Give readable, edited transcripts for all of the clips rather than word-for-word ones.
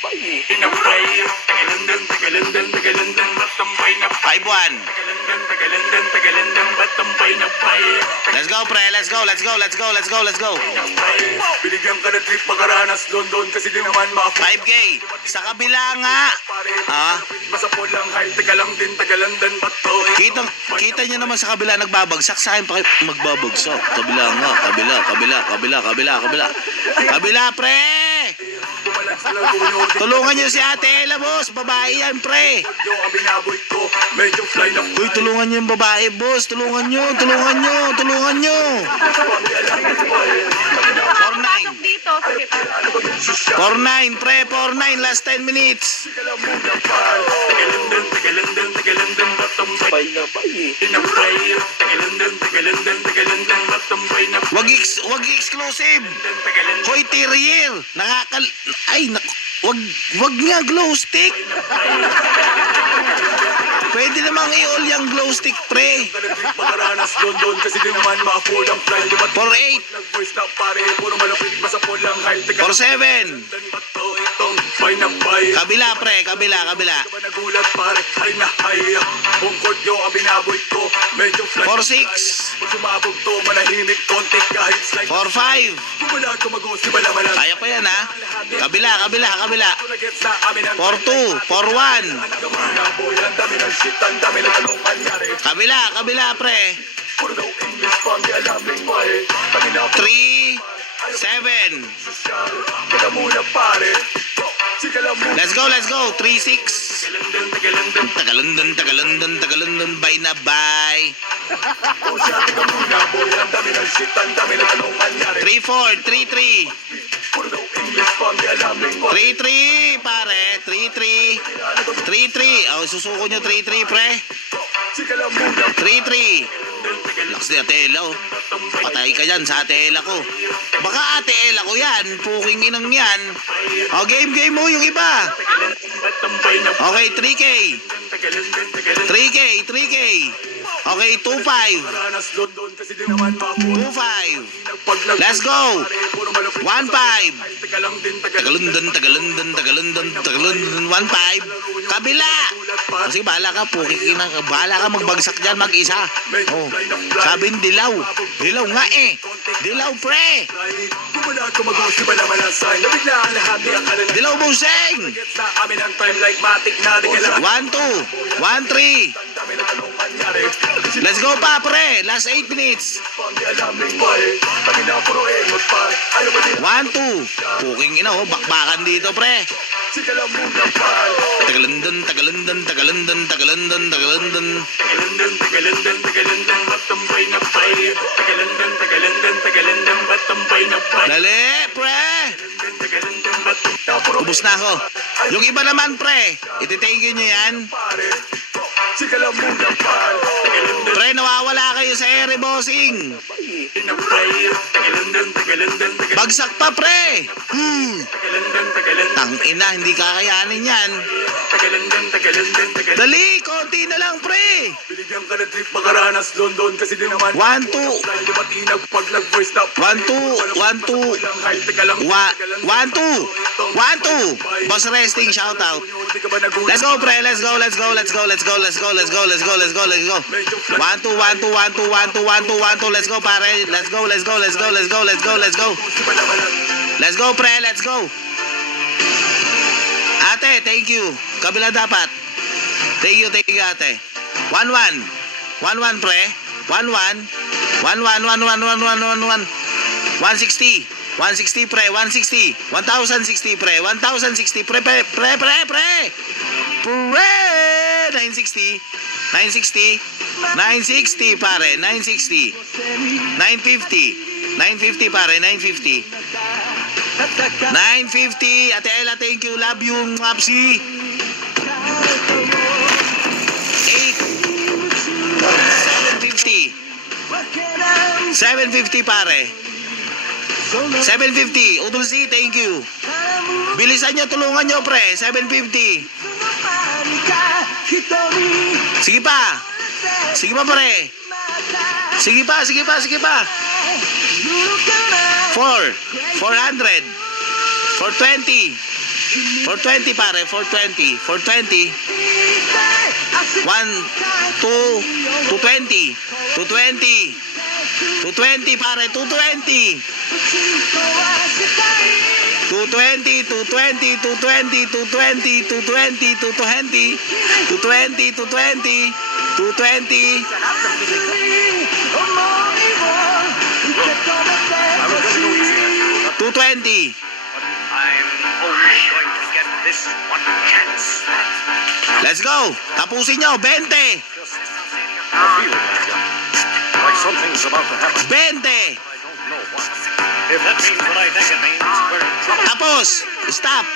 5-1. Let's go, pre. Let's go. Binigyan ka ng trip makaranas London kasi di naman maka 5K. Sa kabila nga. Masapol lang hay, tagalang din, tagalan din bato. Kita nyo naman sa kabila nagbabagsak. Sa akin pa kayo magbabagsak. Kabila nga. Kabila, pre. Tulungan nyo si Ate Ella, boss. Babae yan, pre. Yung ang binaboy ko, medyo fly na. Uy, tulungan nyo yung babae, boss. Tulungan nyo. 4-9. Dito, sige pa. 4-9, pre. 4-9. Last 10 minutes. Wag exclusive. Hoy, Terrier. Wag nga glow stick. Pwede namang i-all yung glow stick, pre. Makaranas London kasi di naman ma-afford ang flight. 4-8. Nag-voice na pare, puro malapit, masapol lang hay. 4-7. Kabila, pre. Kabila. Nagulat pare, ay na hay. Bungkod yo ang binaboy ko, medyo fly. 4-6. Pag sumabog to, manahimik konti kahit slide. 4-5. Bumala tumagos, di ba naman ang Kaya pa yan, ha? Kabila. nagets na amin ang 4-2. 4-1. boy, ang dami ng shit, ang dami ng anong mangyari. Kabila, pre. Puro daw English pa, di alam ng buhay. Pagina 3-7. social, kaya muna pare. Sige lang muna. Let's go. 3-6. Tagalundon. Bye na bye. O siya, teka muna, boy, ang dami ng shit, ang dami ng anong mangyari. 3-4. 3-3. Puro daw English pa, di alam ng buhay. 3-3, pare. 3-3. Oh, susuko nyo 3-3, pre. Sige lang muna. 3-3. Lakas ni Ate Ella, oh. Patay ka dyan sa Ate Ella ko. Baka Ate Ella ko yan. Puking inang yan. Oh, game mo yung iba. Okay, 3K. 3K. Okay, 2-5. Makaranas London kasi di naman ma-afford. 2-5. Let's go. 1-5. Teka lang din, Tagalundon. 1-5. Kabila. Kasi bahala ka, bahala ka magbagsak dyan mag-isa. Oh, sabing dilaw. Dilaw nga eh. Dilaw, pre. Bumala tumagos, di ba naman ang sign. Nabigla ang lahat, di akala na Dilaw, buseng. gets na amin ang time like matic na. Di kailangan 1-2. 1-3. ang dami ng anong mangyari. Let's go pa, pre. Last 8 minutes. Di alam ng buhay. Pagina puro engot pa. Ano ba din? 1-2. Puking ina, oh. Bakbakan dito, pre. Sige lang muna pa. Tagalundon. Matambay na pay. Tagalandan, matambay na pay. Dali, pre. Puro Ubus na ako. Yung iba naman, pre. Iti-thank you nyo yan. pare. Sige lang muna pa. Pre, nawawala kayo sa ere, bossing. Bagsak pa, pre. Tang ina, hindi kakayanin yan. Dali, konti na lang, pre. Binigyan ka ng trip makaranas London kasi di naman 1-2. Dumatinag pag nag-voice na 1-2. 1-2. Boss Resting, shout out. Let's go, pre. Let's go. 1-2. 1-2. Let's go, pare. Let's go. Let's go, pre. Let's go. Ate, thank you. Kabila dapat. Thank you, ate. 1-1, pre. 1-1. 160, pre. 160, pre. 1,060, pre. 960, pare. 960. 950, pare. 950. 950. Ate Ella, thank you. Love you, Mapsi. 750, pare. 750. Udol C, thank you. Bilisan nyo, tulungan nyo, pre. 750. Sige pa, pre. Sige pa. 400. 420. 420 pare, 420. 420. 1, 2, 220. 220. 220 pare, 220. 220, 220, 220, 220, 220, 220, 220, 220, 220. I was going to go easy on you, but 220. I'm only going to get this one chance. Let's go. Tapusin nyo. 20. Just a feeling I've got. Like something's about to happen. 20. I don't know what. If that means what I think it means, we're in trouble. Tapos. Stop.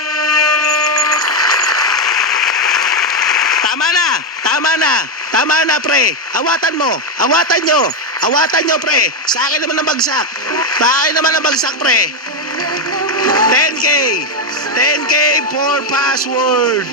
Tama na. Tama na. Tama na, pre. Hawatan mo. Hawatan nyo. Hawatan nyo, pre. Sa akin naman ang bagsak. Sa akin naman ang bagsak, pre. 10K. 10K for password.